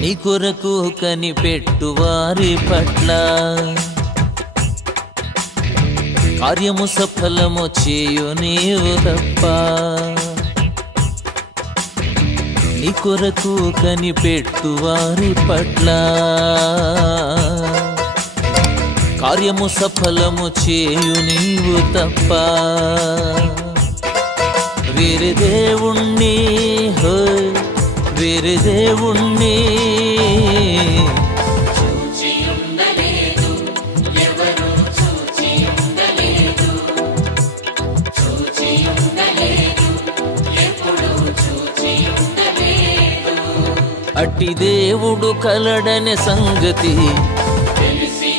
నీ కొరకు కనిపెట్టు వారి పట్ల కార్యము సఫలము చేయు నీవు తప్ప. నీ కొరకు కనిపెట్టు వారి పట్ల కార్యము సఫలము చేయు నీవు తప్ప. వేరే దేవుణ్ణి వేరే దేవుణ్ణి అట్టి దేవుడు కలడనే సంగతి తెలిసి